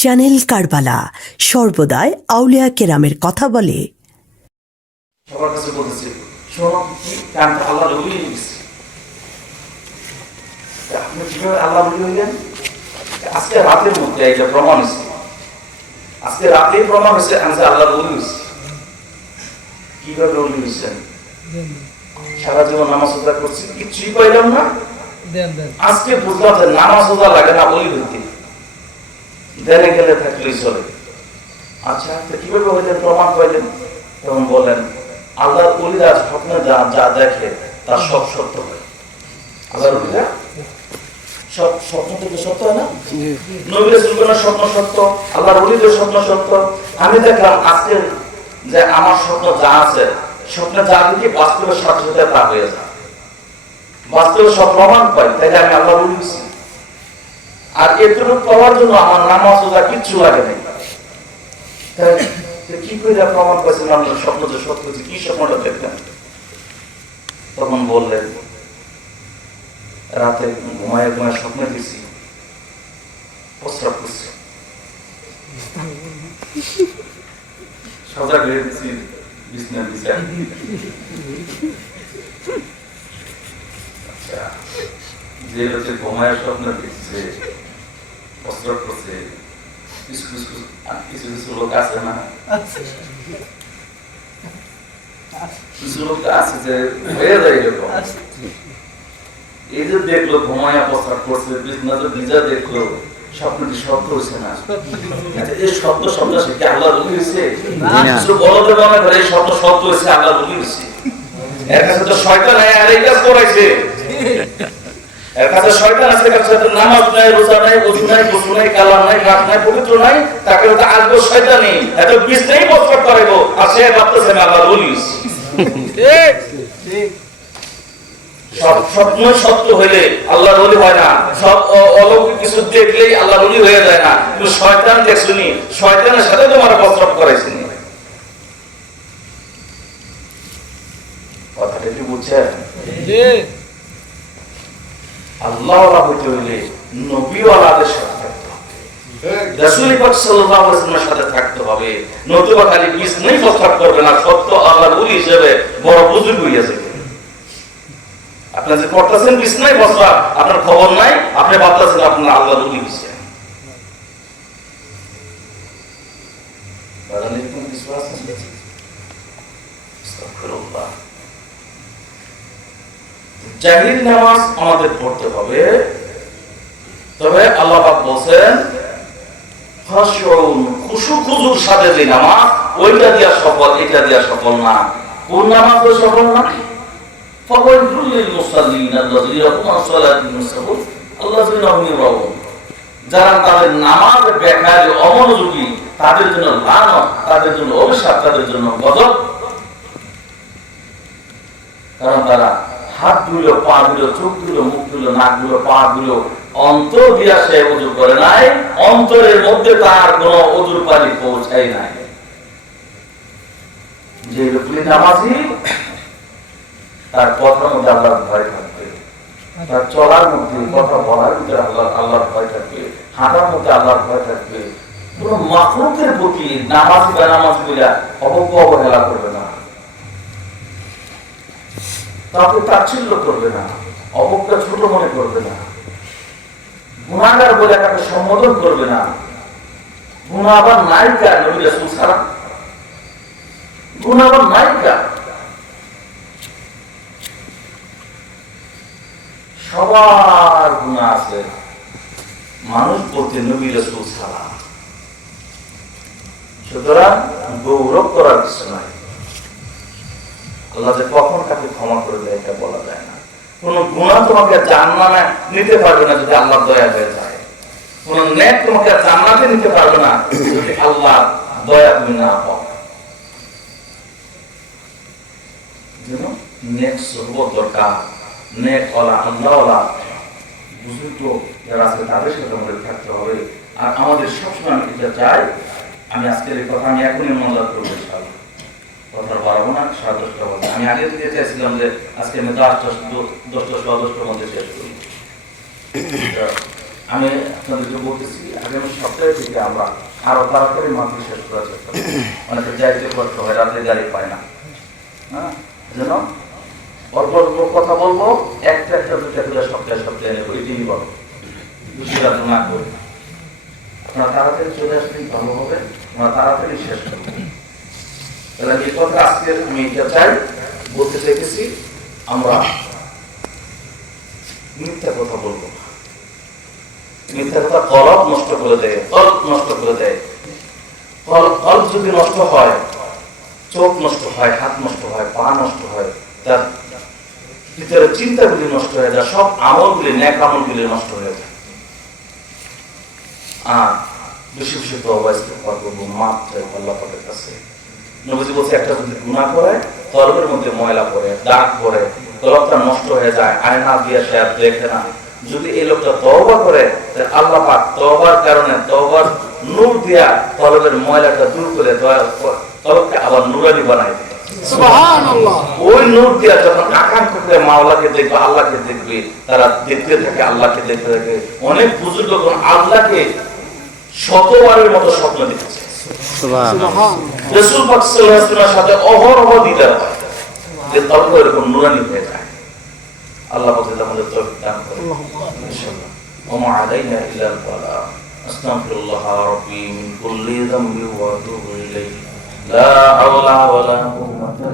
Channel Karbala সর্বদাই আউলিয়া কেরামের কথা বলে। সবার কাছে বলতেছি, শোনো কি কানটা আল্লাহ রবি দিচ্ছে। আপনি কিভাবে আল্লাহ রবি হইলেন? আজকে রাতের মধ্যে এটা প্রমাণ হয়েছে, আজকে রাতেই প্রমাণ হয়েছে আমি আল্লাহ রবি হয়েছি। কিভাবে রবি হয়েছেন? সারা জীবন নামাজ রোজা করছি, কিছুই পাইলাম না। আজকে বুঝলাম যে নামাজ রোজা লাগে না ওলি হইতে, দেনে গেলে থাকলেই চলে। আচ্ছা কিভাবে হইলেন, প্রমাণ পাইলেন? তখন বলেন আল্লাহর ওলিরা স্বপ্নে যা যা দেখে তার সব সত্য হয়। আল্লাহর ওলিরা সব স্বপ্ন থেকে সত্য হয় না? নবী রাসূলগণের স্বপ্ন সত্য, আল্লাহর ওলিদের স্বপ্ন সত্য। আমি দেখলাম আজকে যে আমার স্বপ্ন যা আছে, স্বপ্নে যা দেখি বাস্তবের সাথে সাথে তা হয়ে যায়, বাস্তবে সব প্রমাণ পাই, তাইলে আমি আল্লাহর ওলি হইছি। আর এটুকু পাওয়ার জন্য আমার নামাজ রোজা কিচ্ছু লাগে নাই। কি করে প্রমাণ পাইছেন আপনার স্বপ্ন যে সত্য হচ্ছে? কি স্বপ্নটা দেখলেন? তখন বললেন রাতে ঘুমায় ঘুমায় স্বপ্নে দিছি প্রস্রাব করছি, সজাগ হয়ে দিচ্ছি বিছানার বিচার। আচ্ছা, যে হচ্ছে ঘুমায় স্বপ্ন দেখছে প্রস্রাব করছে, কিছু কিছু লোক আছে না, কিছু লোক আছে যে হয়ে যায় এরকম। এই যে দেখলো ঘুমায়া প্রস্রাব করছে, বিছানাতে ভিজা দেখলো, স্বপ্নটি সত্য হয়েছে না? এই শব্দ শব্দ সে কি আল্লাহ রলি হয়েছে? কিছু বড়দের মনে করে এই শব্দ সত্য হয়েছে, আল্লাহ রলি হয়েছে। এর কাছে তো শয়তান আর এই কাজ করাইছে, এর কাছে শয়তান আছে, কাছে নামাজ নাই, রোজা নাই, ওযু নাই, গোসল নাই, কালাম নাই, রাত নাই, পবিত্র নাই, তাকে তো আসবো শয়তানি, এত বিষ নেই প্রস্রাব করাইবো, আর সে ভাবতেছে না আল্লাহ রলি হয়েছে। ঠিক ঠিক। সব স্বপ্ন সত্য হইলে আল্লাহর ওলি হয় না, সব অলৌকিক কিছু দেখলেই আল্লাহর ওলি হয়ে যায় না। কিন্তু শয়তান দেখছুনি, শয়তানের সাথে তোমার প্রস্রাব করাইছেন। কথাটা কি বুঝছেন? আল্লাহওয়ালা হইতে হইলে নবীওয়ালাদের সাথে থাকতে হবে, রাসূল পাক সাল্লাল্লাহু আলাইহি ওয়াসাল্লামের সাথে থাকতে হবে। নতুবা খালি বিছনায় প্রস্রাব করবে না, সত্য আল্লাহর ওলি হিসেবে বড় বুজুর্গ হইয়া যাবে। আপনি যে করতেছেন বিছনায় প্রস্রাব, আপনার খবর নাই, আপনি ভাবতেছেন আপনার আল্লাহর ওলি হইছে। জাহির নামাজ আমাদের পড়তে হবে, তবে আল্লাহ পাক বলেন খুশু-খুজুর সাথে যে নামাজ, ওইটা দিয়া সফল, এটা দিয়া সফল না। কোন নামাজ সফল না? যারা তাদের নামাজ বেকার অমনোযোগী, তাদের জন্য লানত, তাদের জন্য অভিশাপ, তাদের জন্য গজব। কারণ তারা হাত ধুলো, পা ধুলো, চোখ ধুলো, মুখ ধুলো, নাক ধুলো, পা ধুলো, অন্তর দিয়া সে ওযু করে নাই, অন্তরের মধ্যে তার কোন ওযুর পানি পৌঁছায় নাই। যে লোকটি নামাজি, তার কথার মধ্যে আল্লাহর ভয় থাকবে, তার চলার মধ্যে, কথা বলার মধ্যে আল্লাহর ভয় থাকবে, হাঁটার মধ্যে আল্লাহর ভয় থাকবে। কোন মাখলুকের প্রতি নামাজি বা নামাজি বলে অবহেলা করবে না, তাকে তাচ্ছিল্য করবে না, অবজ্ঞা ছোট মনে করবে না, গুনাহগার বলে তাকে সম্বোধন করবে না। গুনাহ আবার নায়িকা, নবী রাসূল ছাড়া গুনাহ আবার নায়িকা। সবার গুনাহ আছে, মানুষ বলতে নবী রাসূল ছাড়া। সুতরাং গৌরব করার কিছু নাই। আল্লাহ যে কখন কাকে ক্ষমা করে দেয় এটা বলা যায় না। কোন গুনাহ তোমাকে জান্নাতে নিতে পারবে না যদি আল্লাহর দয়া হয়ে যায়। কোন নেক তোমাকে জান্নাতে নিতে পারবে না যদি আল্লাহর দয়া তুমি না পাও। নেক সুহবত দরকার, নেক ওয়ালা, আল্লাহওয়ালা বুজুর্গ যারা আছে তাদের সাথে আমাদের থাকতে হবে। আর আমাদের সবসময় আমি এটা চাই, আমি আজকের এই কথা আমি এখনই মনোজাত করবো, ইনশাআল্লাহ কথা বাড়াবো না, 10:30 বাজে। আমি আগে থেকে চাইছিলাম যে আজকে আমি 10টা 10টা মধ্যে শেষ করি। আমি আপনাদেরকে বলতেছি আগামী সপ্তাহে থেকে আমরা আরো তাড়াতাড়ি মাহফিল শেষ করার চেষ্টা করব। অনেকে যাইতে কষ্ট হয়, রাতে গাড়ি পায় না, হ্যাঁ, যেন অল্প অল্প কথা বলবো, একটা দুটা করে সপ্তাহে সপ্তাহে নেবো, এটাই বলো, বেশি রাত না করে। আপনারা তাড়াতাড়ি চলে আসলেই ভালো হবে, আমরা তাড়াতাড়ি শেষ করবো। তাহলে এই কথা আজকে আমি এটা চাই বলতে চাইতেছি, আমরা মিথ্যা কথা বলবো। মিথ্যা কথা কলব নষ্ট করে দেয়, কলব নষ্ট করে দেয়। কলব যদি নষ্ট হয়, চোখ নষ্ট হয়, হাত নষ্ট হয়, পা নষ্ট হয়, তার ভিতরে চিন্তাগুলি নষ্ট হয়ে যায়, সব আমলগুলি, ন্যাক আমলগুলি নষ্ট হয়ে যায়। আর বেশি বেশি তওবা ইস্তেগফার করবো, মাফ চাই আল্লাহ পাকের কাছে। নবীজি বলছে, একটা যদি গুনাহ করে, কলবের মধ্যে ময়লা পড়ে, দাগ পড়ে, কলবটা নষ্ট হয়ে যায়, আয়না দিয়ে সে আর দেখে না। যদি এই লোকটা তওবা করে, তাহলে আল্লাহ পাক তওবার কারণে, তওবার নূর দিয়া কলবের ময়লাটা দূর করে কলবকে আবার নূরানি বানায় দেয়। সুবহানাল্লাহ। ওই নূর দিয়া যখন আকাঙ্ক্ষা করে মাওলাকে দেখবে, আল্লাহকে দেখবে, তারা দেখতে থাকে, আল্লাহকে দেখতে থাকে। অনেক বুজুর্গগণ আল্লাহকে শতবারের মতো স্বপ্ন দেখেছে। সুবহানাল্লাহ। রাসূল পাক সাল্লাল্লাহু আলাইহি ওয়াসাল্লামের সাথে অহরহ দিদার হয়, যে কলব এরকম নূরানি হয়ে যায়। আল্লাহ পাক আমাদের তৌফিক দান করুন ইনশাআল্লাহ। ওয়া মা আলাইনা ইল্লা আল বালাগ। আস্তাগফিরুল্লাহ রাব্বি মিন কুল্লি যামবি ওয়া আতুবু ইলাইহি। লা হাওলা ওয়া লা কুওয়াতা